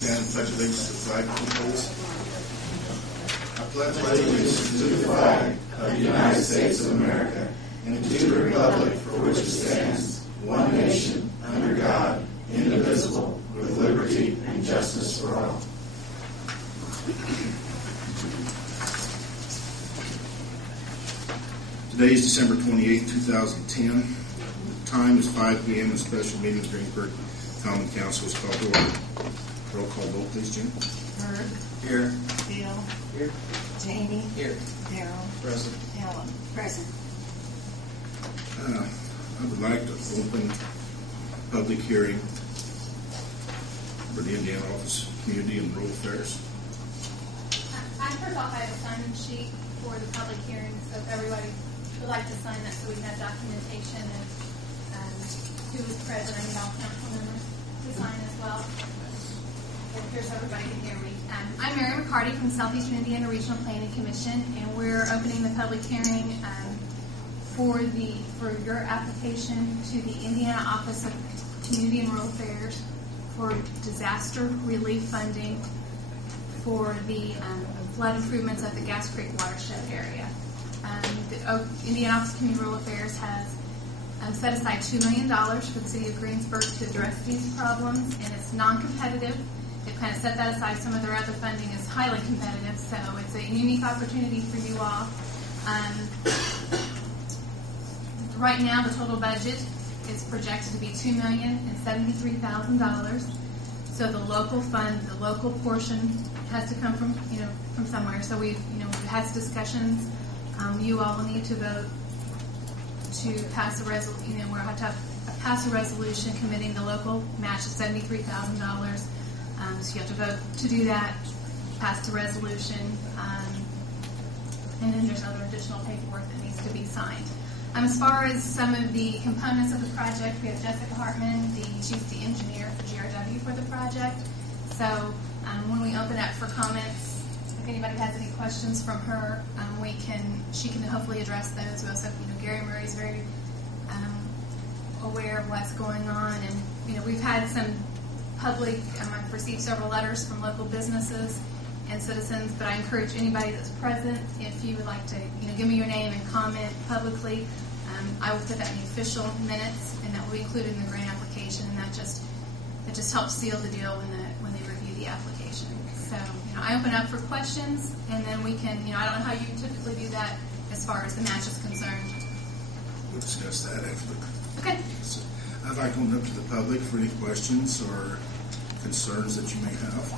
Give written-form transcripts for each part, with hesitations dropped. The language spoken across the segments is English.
And pledge allegiance to the flag, please. I pledge allegiance to the flag of the United States of America and to the republic for which it stands, one nation, under God, indivisible, with liberty and justice for all. Today is December 28, 2010. The time is 5 p.m. and special meeting of Greensburg Common Council is called to order. Roll call vote, please, Jim. Herb. Here. Bill. Here. Jamie. Here. Daryl. Present. Helen. Present. I would like to open public hearing for the Indiana Office of Community and Rural Affairs. First off, I have a sign-in sheet for the public hearing, so if everybody would like to sign that so we have documentation and who is present and all council members to sign as well. And here's everybody can hear me. I'm Mary McCarty from Southeastern Indiana Regional Planning Commission, and we're opening the public hearing for your application to the Indiana Office of Community and Rural Affairs for disaster relief funding for the flood improvements at the Gas Creek watershed area. The Indiana Office of Community and Rural Affairs has set aside $2 million for the city of Greensburg to address these problems, and it's non-competitive. They've kind of set that aside. Some of their other funding is highly competitive, so it's a unique opportunity for you all. Right now, the total budget is projected to be $2,073,000. So the local fund, the local portion, has to come from somewhere. So we've had discussions. You all need to vote to pass a resolution. We'll have to pass a resolution committing the local match of $73,000. So you have to vote to do that, pass the resolution, and then there's other additional paperwork that needs to be signed. As far as some of the components of the project, we have Jessica Hartman, she's the engineer for GRW for the project. So when we open up for comments, if anybody has any questions from her, she can hopefully address those. We also, Gary Murray is very aware of what's going on, and we've had some public. I've received several letters from local businesses and citizens, but I encourage anybody that's present, if you would like to, give me your name and comment publicly. I will put that in the official minutes, and that will be included in the grant application, and that just helps seal the deal when they review the application. So, I open up for questions, and then we can, I don't know how you typically do that as far as the match is concerned. We'll discuss that after. Okay. So I'd like to open up to the public for any questions or concerns that you may have.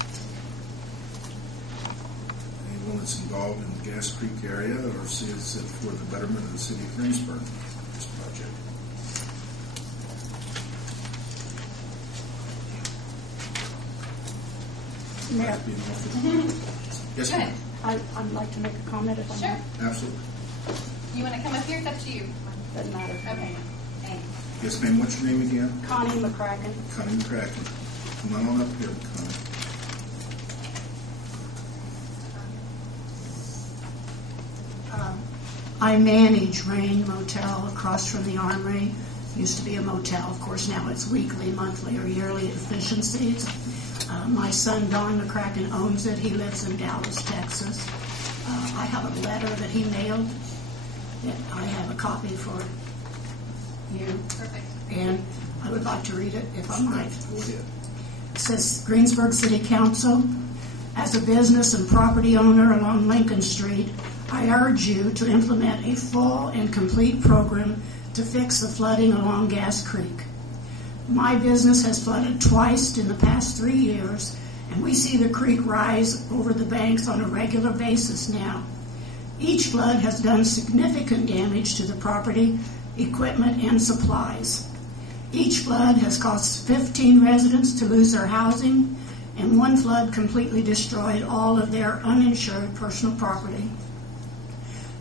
Anyone that's involved in the Gas Creek area or sees it for the betterment of the city of Greensburg, this project. Mayor. Yes, ma'am. I'd like to make a comment if I Sure. may. Absolutely. You want to come up here? It's up to you. Doesn't matter. Okay. Thanks. Yes, ma'am. What's your name again? Connie McCracken. Connie McCracken. Come on up here, Connie. I manage Rain Motel across from the Armory. Used to be a motel. Of course, now it's weekly, monthly, or yearly efficiencies. My son, Don McCracken, owns it. He lives in Dallas, Texas. I have a letter that he mailed. I have a copy for you. Perfect. And I would like to read it, if I might. Go ahead. It says, Greensburg City Council, as a business and property owner along Lincoln Street, I urge you to implement a full and complete program to fix the flooding along Gas Creek. My business has flooded twice in the past 3 years, and we see the creek rise over the banks on a regular basis now. Each flood has done significant damage to the property, equipment, and supplies. Each flood has caused 15 residents to lose their housing, and one flood completely destroyed all of their uninsured personal property.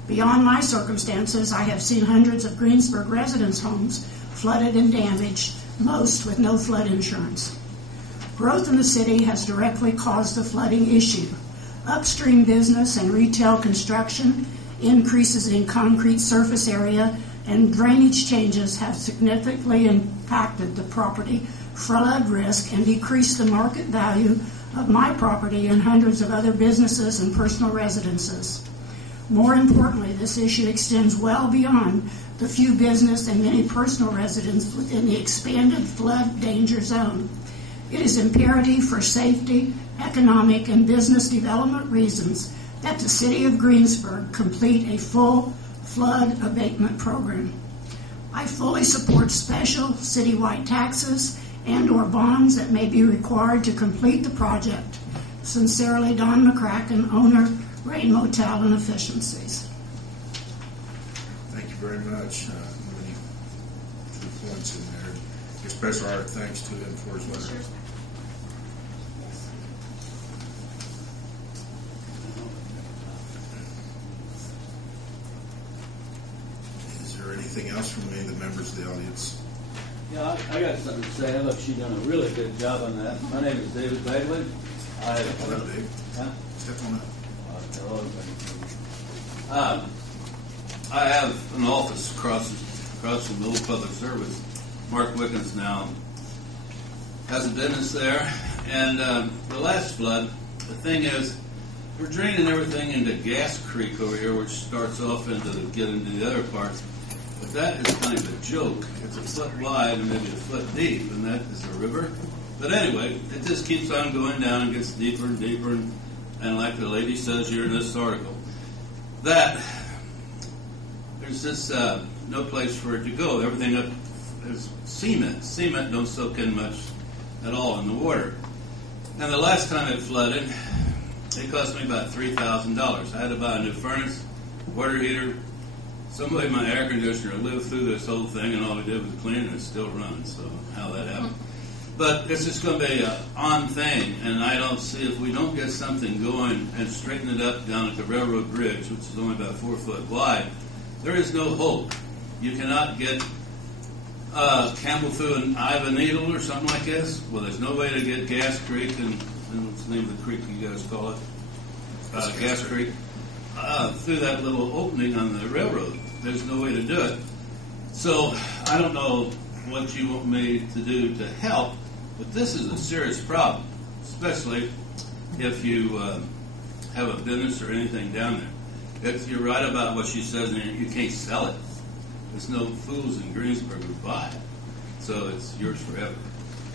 Beyond my circumstances, I have seen hundreds of Greensburg residents' homes flooded and damaged, most with no flood insurance. Growth in the city has directly caused the flooding issue. Upstream business and retail construction, increases in concrete surface area, and drainage changes have significantly impacted the property flood risk and decreased the market value of my property and hundreds of other businesses and personal residences. More importantly, this issue extends well beyond the few business and many personal residents within the expanded flood danger zone. It is imperative for safety, economic, and business development reasons that the City of Greensburg complete a full flood abatement program. I fully support special citywide taxes and/or bonds that may be required to complete the project. Sincerely, Don McCracken, owner, Rain Motel and Efficiencies. Thank you very much. Many true points in there. Express our thanks to him for his letter. Is there anything else from any of the members of the audience? Yeah, I got something to say. I thought she done a really good job on that. My name is David Bagley. Step on up, Dave. Huh? Step on up. I have an office across from the old public service. Mark Wickens now has a business there. And the last flood, the thing is, we're draining everything into Gas Creek over here, which starts off into the other parts. But that is kind of a joke. It's a foot wide and maybe a foot deep, and that is a river. But anyway, it just keeps on going down and gets deeper and deeper. And like the lady says here in this article, that there's just no place for it to go. Everything up is cement. Cement don't soak in much at all in the water. And the last time it flooded, it cost me about $3,000. I had to buy a new furnace, water heater. Somebody in my air conditioner lived through this whole thing, and all we did was clean it, and it's still running. So how that happened. But it's just going to be an on thing, and I don't see if we don't get something going and straighten it up down at the railroad bridge, which is only about 4 foot wide, there is no hope. You cannot get Campbell through an Iva Needle or something like this. Well, there's no way to get Gas Creek, and what's the name of the creek you guys call it? Gas Creek. Through that little opening on the railroad. There's no way to do it. So I don't know what you want me to do to help, but this is a serious problem, especially if you have a business or anything down there. You're right about what she says, and you can't sell it. There's no fools in Greensburg who buy it, so it's yours forever.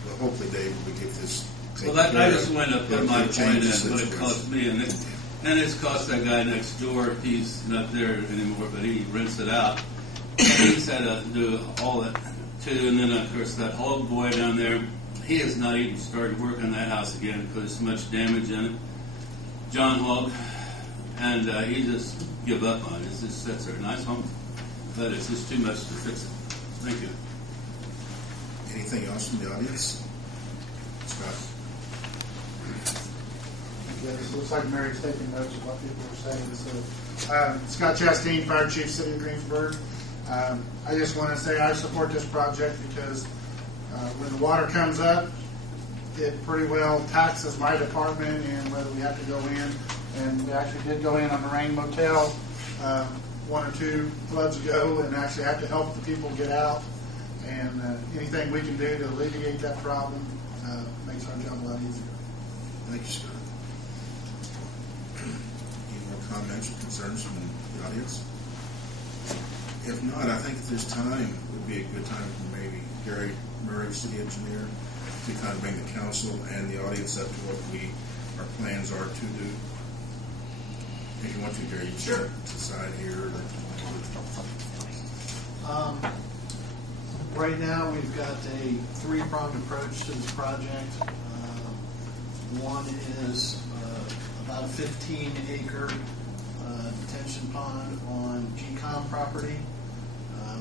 Well, hopefully, Dave, we get this taken Well, care I of. just went up with my point in what it cost me, and it's cost that guy next door. He's not there anymore, but he rents it out. And he's had to do all that too. And then, of course, that Hog boy down there, he has not even started work on that house again because there's so much damage in it. John Hog, and he just give up on it. It just sits there, nice home, but it's just too much to fix it. Thank you. Anything else from the audience? Scott? Yes, it looks like Mary's taking notes of what people are saying. So, Scott Chastain, Fire Chief, City of Greensburg. I just want to say I support this project because when the water comes up, it pretty well taxes my department and whether we have to go in. And we actually did go in on the Rain Motel 1 or 2 floods ago and actually have to help the people get out. And anything we can do to alleviate that problem makes our job a lot easier. Thank you, Scott. Any more comments or concerns from the audience? If not, I think if there's time, it would be a good time for maybe Gary Murray, City Engineer, to kind of bring the council and the audience up to what our plans are to do. If you want to, Gary, you can step to the side here. Right now, we've got a 3-pronged approach to this project. One is about a 15-acre detention pond on GCOM property.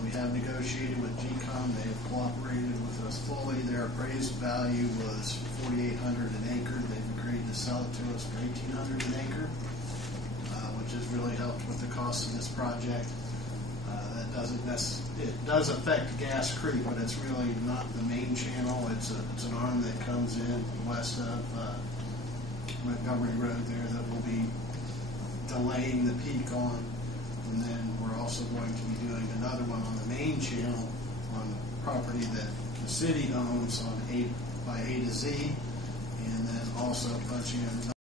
We have negotiated with GCOM. They have cooperated with us fully. Their appraised value was $4,800 an acre. They've agreed to sell it to us for $1,800 an acre, which has really helped with the cost of this project. It does affect Gas Creek, but it's really not the main channel. It's an arm that comes in west of Montgomery Road there that will be delaying the peak on. And then we're also going to be doing another one on the main channel on property that the city owns on by A to Z. And then also punch in.